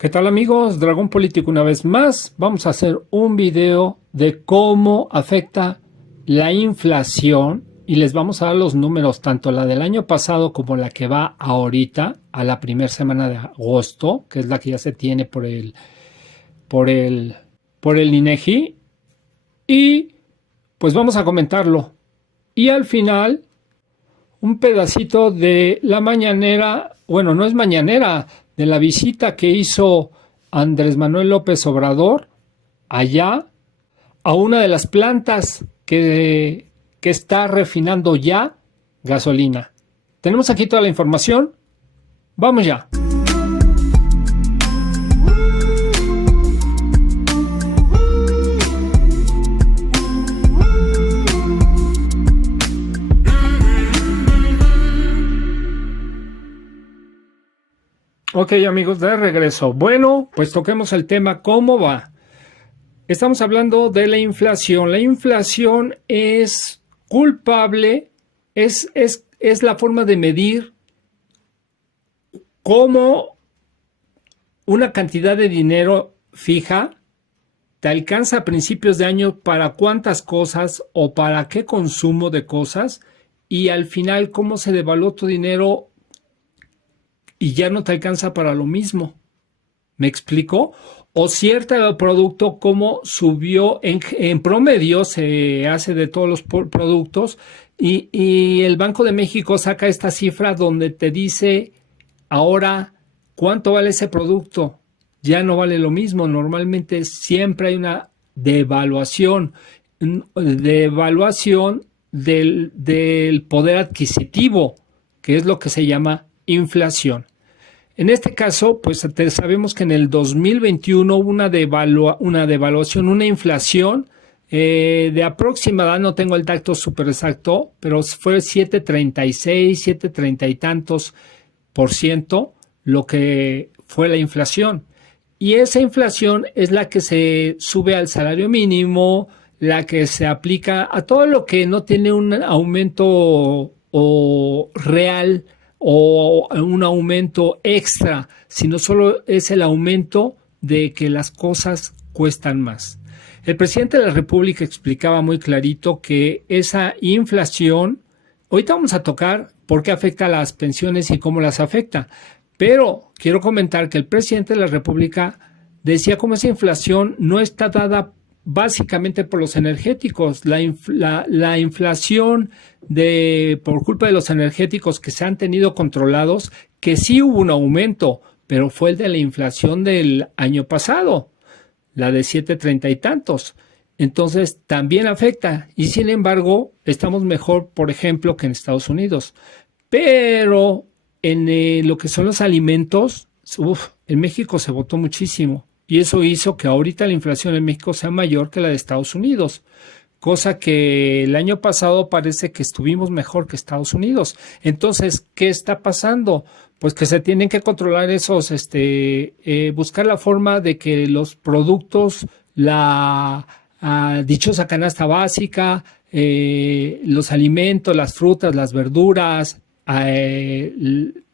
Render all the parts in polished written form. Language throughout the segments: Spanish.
¿Qué tal amigos? Dragón Político una vez más. Vamos a hacer un video de cómo afecta la inflación y les vamos a dar los números, tanto la del año pasado como la que va ahorita a la primera semana de agosto, que es la que ya se tiene por el INEGI. Y pues vamos a comentarlo. Y al final, un pedacito de la mañanera, bueno, no es mañanera, de la visita que hizo Andrés Manuel López Obrador allá a una de las plantas que está refinando ya gasolina. Tenemos aquí toda la información. Vamos ya. Ok amigos, de regreso. Bueno, pues toquemos el tema, ¿cómo va? Estamos hablando de la inflación. La inflación es culpable, es la forma de medir cómo una cantidad de dinero fija te alcanza a principios de año para cuántas cosas o para qué consumo de cosas, y al final cómo se devaluó tu dinero y ya no te alcanza para lo mismo. ¿Me explico? O cierto producto como subió en promedio, se hace de todos los productos, y el Banco de México saca esta cifra donde te dice ahora cuánto vale ese producto. Ya no vale lo mismo. Normalmente siempre hay una devaluación del poder adquisitivo, que es lo que se llama inflación. En este caso, pues sabemos que en el 2021 hubo una devaluación, una inflación de aproximada, no tengo el dato súper exacto, pero fue 7.36, 7.30 y tantos % lo que fue la inflación. Y esa inflación es la que se sube al salario mínimo, la que se aplica a todo lo que no tiene un aumento real o un aumento extra, sino solo es el aumento de que las cosas cuestan más. El presidente de la República explicaba muy clarito que esa inflación, ahorita vamos a tocar por qué afecta a las pensiones y cómo las afecta, pero quiero comentar que el presidente de la República decía cómo esa inflación no está dada básicamente por los energéticos. La inflación por culpa de los energéticos que se han tenido controlados, que sí hubo un aumento, pero fue el de la inflación del año pasado, la de 7.30 y tantos. Entonces también afecta, y sin embargo estamos mejor, por ejemplo, que en Estados Unidos. Pero en lo que son los alimentos, en México se votó muchísimo. Y eso hizo que ahorita la inflación en México sea mayor que la de Estados Unidos, cosa que el año pasado parece que estuvimos mejor que Estados Unidos. Entonces, ¿qué está pasando? Pues que se tienen que controlar esos, buscar la forma de que los productos, la dichosa canasta básica, los alimentos, las frutas, las verduras,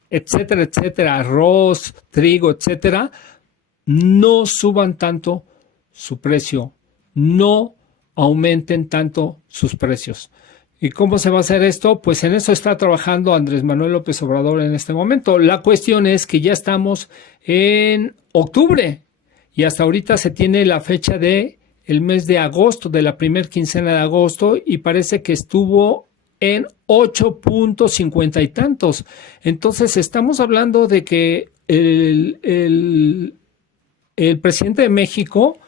etcétera, etcétera, arroz, trigo, etcétera, no suban tanto su precio, no aumenten tanto sus precios. ¿Y cómo se va a hacer esto? Pues en eso está trabajando Andrés Manuel López Obrador en este momento. La cuestión es que ya estamos en octubre y hasta ahorita se tiene la fecha de el mes de agosto, de la primera quincena de agosto, y parece que estuvo en 8.50 y tantos. Entonces estamos hablando de que el presidente de México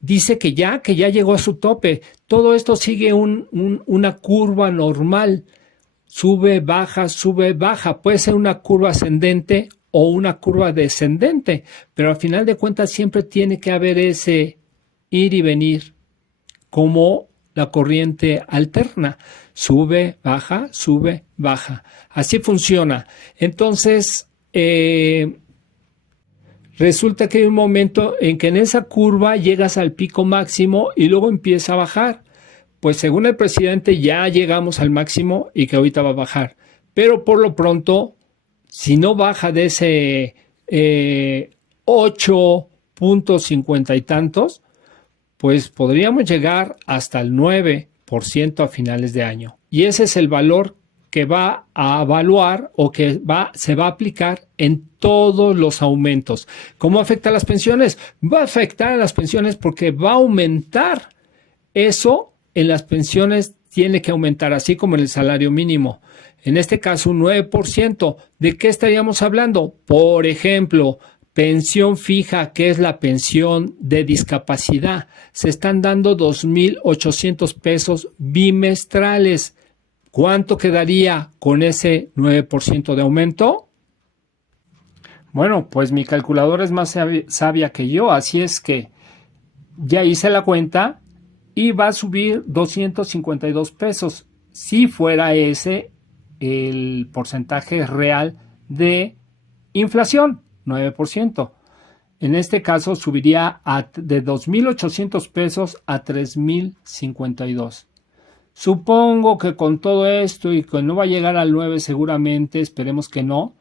dice que ya llegó a su tope. Todo esto sigue una curva normal. Sube, baja, sube, baja. Puede ser una curva ascendente o una curva descendente, pero al final de cuentas siempre tiene que haber ese ir y venir, como la corriente alterna. Sube, baja, sube, baja. Así funciona. Entonces, resulta que hay un momento en que en esa curva llegas al pico máximo y luego empieza a bajar. Pues según el presidente ya llegamos al máximo y que ahorita va a bajar. Pero por lo pronto, si no baja de ese 8.50 y tantos, pues podríamos llegar hasta el 9% a finales de año. Y ese es el valor que va a evaluar o que se va a aplicar en todos los aumentos. ¿Cómo afecta a las pensiones? Va a afectar a las pensiones porque va a aumentar. Eso en las pensiones tiene que aumentar, así como en el salario mínimo. En este caso, un 9%. ¿De qué estaríamos hablando? Por ejemplo, pensión fija, que es la pensión de discapacidad. Se están dando 2,800 pesos bimestrales. ¿Cuánto quedaría con ese 9% de aumento? Bueno, pues mi calculadora es más sabia que yo, así es que ya hice la cuenta y va a subir 252 pesos si fuera ese el porcentaje real de inflación, 9%. En este caso subiría de 2,800 pesos a 3,052. Supongo que con todo esto y que no va a llegar al 9 seguramente, esperemos que no,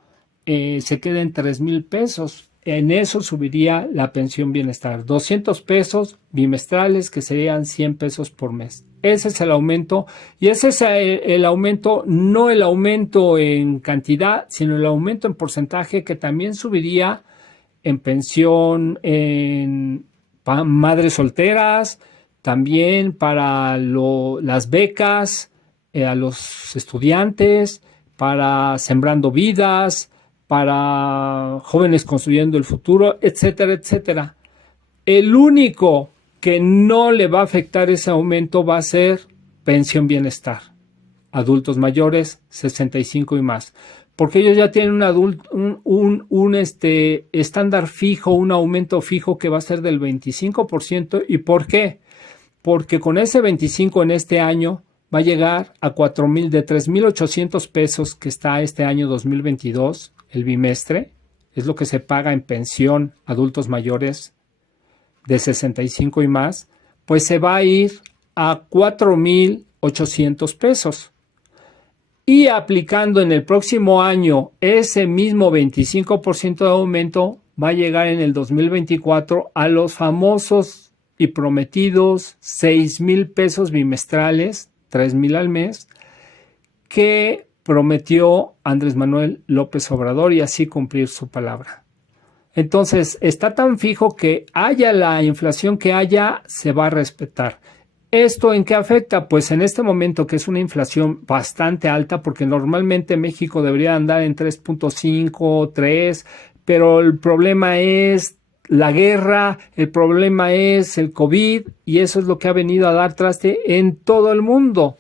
se quede en 3,000 pesos. En eso subiría la pensión bienestar. 200 pesos bimestrales, que serían 100 pesos por mes. Ese es el aumento. Y ese es el aumento, no el aumento en cantidad, sino el aumento en porcentaje, que también subiría en pensión, en madres solteras, también para las becas, a los estudiantes, para Sembrando Vidas, para Jóvenes Construyendo el Futuro, etcétera, etcétera. El único que no le va a afectar ese aumento va a ser pensión bienestar. Adultos mayores, 65 y más. Porque ellos ya tienen un estándar fijo, un aumento fijo que va a ser del 25%. ¿Y por qué? Porque con ese 25 en este año va a llegar a 3,800 pesos que está este año 2022, el bimestre, es lo que se paga en pensión adultos mayores de 65 y más, pues se va a ir a 4,800 pesos. Y aplicando en el próximo año ese mismo 25% de aumento, va a llegar en el 2024 a los famosos y prometidos 6,000 pesos bimestrales, 3,000 al mes, que prometió Andrés Manuel López Obrador, y así cumplir su palabra. Entonces, está tan fijo que haya la inflación que haya, se va a respetar. ¿Esto en qué afecta? Pues en este momento, que es una inflación bastante alta, porque normalmente México debería andar en 3.5, 3, pero el problema es la guerra, el problema es el COVID, y eso es lo que ha venido a dar traste en todo el mundo.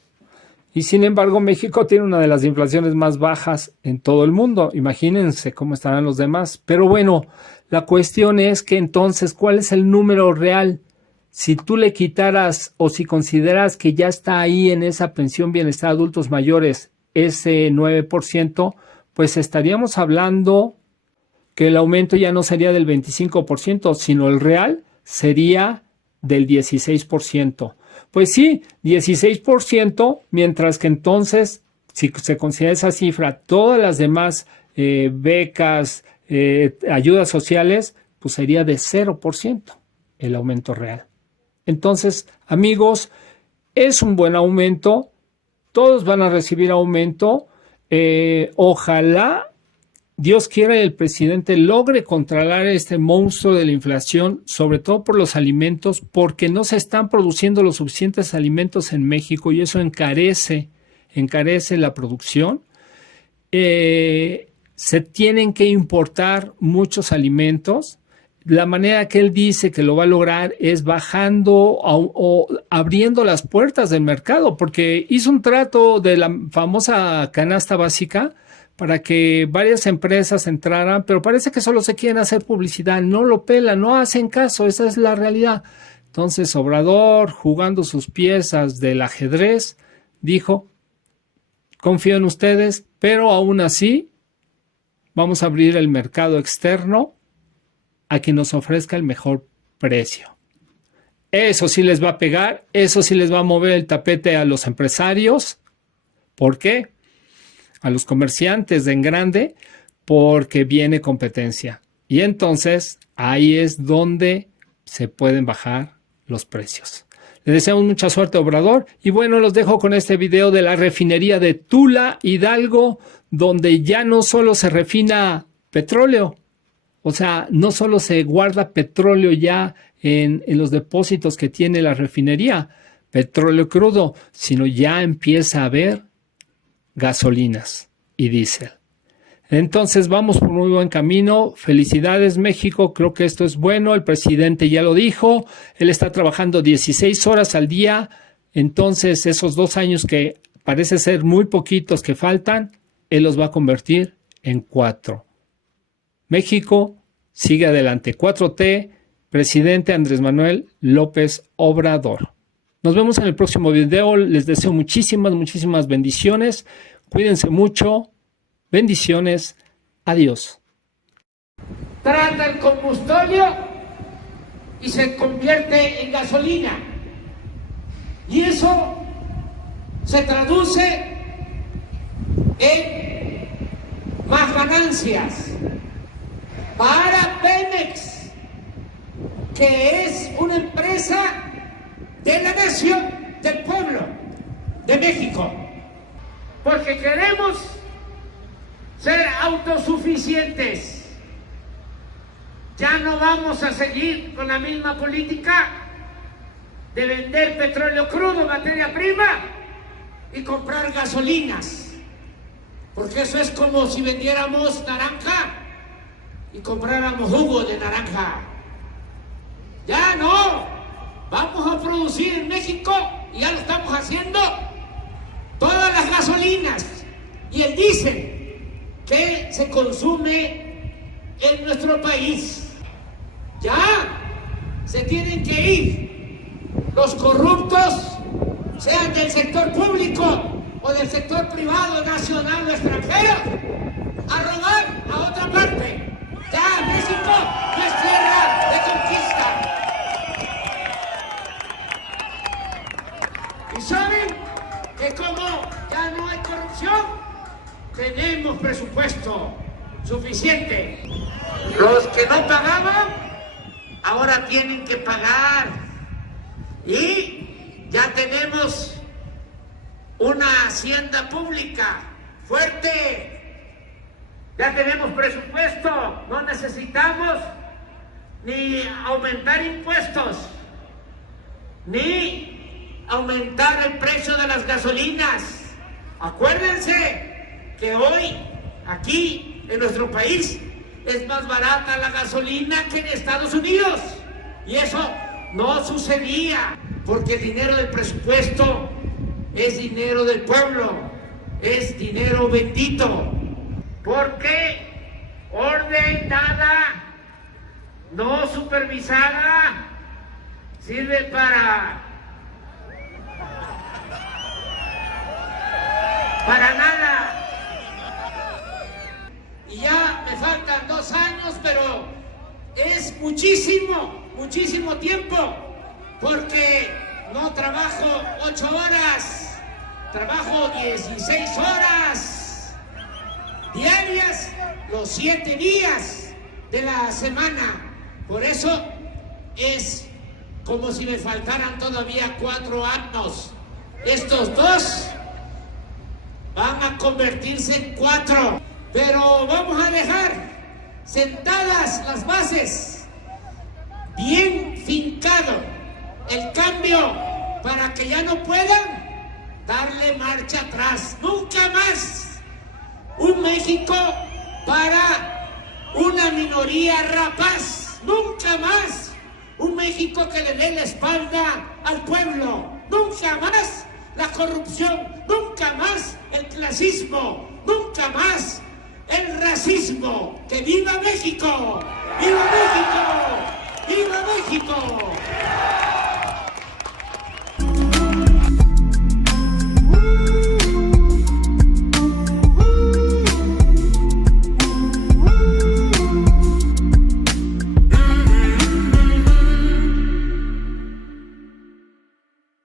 Y sin embargo, México tiene una de las inflaciones más bajas en todo el mundo. Imagínense cómo estarán los demás. Pero bueno, la cuestión es que entonces, ¿cuál es el número real? Si tú le quitaras, o si consideras que ya está ahí en esa pensión bienestar adultos mayores ese 9%, pues estaríamos hablando que el aumento ya no sería del 25%, sino el real sería del 16%. Pues sí, 16%, mientras que entonces, si se considera esa cifra, todas las demás becas, ayudas sociales, pues sería de 0% el aumento real. Entonces, amigos, es un buen aumento, todos van a recibir aumento, ojalá Dios quiera el presidente logre controlar este monstruo de la inflación, sobre todo por los alimentos, porque no se están produciendo los suficientes alimentos en México y eso encarece la producción. Se tienen que importar muchos alimentos. La manera que él dice que lo va a lograr es bajando o abriendo las puertas del mercado, porque hizo un trato de la famosa canasta básica para que varias empresas entraran, pero parece que solo se quieren hacer publicidad, no lo pelan, no hacen caso, esa es la realidad. Entonces Obrador, jugando sus piezas del ajedrez, dijo: confío en ustedes, pero aún así vamos a abrir el mercado externo a quien nos ofrezca el mejor precio. Eso sí les va a pegar, eso sí les va a mover el tapete a los empresarios. ¿Por qué? A los comerciantes de en grande, porque viene competencia. Y entonces ahí es donde se pueden bajar los precios. Le deseamos mucha suerte, Obrador. Y bueno, los dejo con este video de la refinería de Tula, Hidalgo, donde ya no solo se refina petróleo, o sea, no solo se guarda petróleo ya en los depósitos que tiene la refinería, petróleo crudo, sino ya empieza a haber gasolinas y diésel. Entonces vamos por muy buen camino. Felicidades, México, creo que esto es bueno. El presidente ya lo dijo, él está trabajando 16 horas al día. Entonces esos 2 años que parece ser muy poquitos que faltan, él los va a convertir en 4. México sigue adelante. 4T, presidente Andrés Manuel López Obrador. Nos vemos en el próximo video. Les deseo muchísimas bendiciones. Cuídense mucho. Bendiciones. Adiós. Trata el combustorio y se convierte en gasolina. Y eso se traduce en más ganancias para Pemex, que es una empresa de la nación, del pueblo de México. Porque queremos ser autosuficientes. Ya no vamos a seguir con la misma política de vender petróleo crudo, materia prima, y comprar gasolinas. Porque eso es como si vendiéramos naranja y compráramos jugo de naranja. Ya no. Vamos a producir en México, y ya lo estamos haciendo, todas las gasolinas y el diésel que se consume en nuestro país. Ya se tienen que ir los corruptos, sean del sector público o del sector privado, nacional o extranjero, a robar a otra parte. Ya México no es tierra de conquista. Y saben que como ya no hay corrupción, tenemos presupuesto suficiente. Los que no pagaban, ahora tienen que pagar. Y ya tenemos una hacienda pública fuerte. Ya tenemos presupuesto. No necesitamos ni aumentar impuestos, ni aumentar el precio de las gasolinas. Acuérdense que hoy, aquí, en nuestro país, es más barata la gasolina que en Estados Unidos. Y eso no sucedía, porque el dinero del presupuesto es dinero del pueblo, es dinero bendito. Porque orden dada, no supervisada, sirve para nada. Y ya me faltan 2 años, pero es muchísimo tiempo, porque no trabajo 8 horas, trabajo 16 horas diarias, los 7 días de la semana. Por eso es como si me faltaran todavía 4 años. Estos 2 van a convertirse en 4, pero vamos a dejar sentadas las bases, bien fincado el cambio, para que ya no puedan darle marcha atrás. Nunca más un México para una minoría rapaz. Nunca más un México que le dé la espalda al pueblo. Nunca más la corrupción. Nunca más el clasismo. Nunca más el racismo. ¡Que viva México! ¡Viva México! ¡Viva México!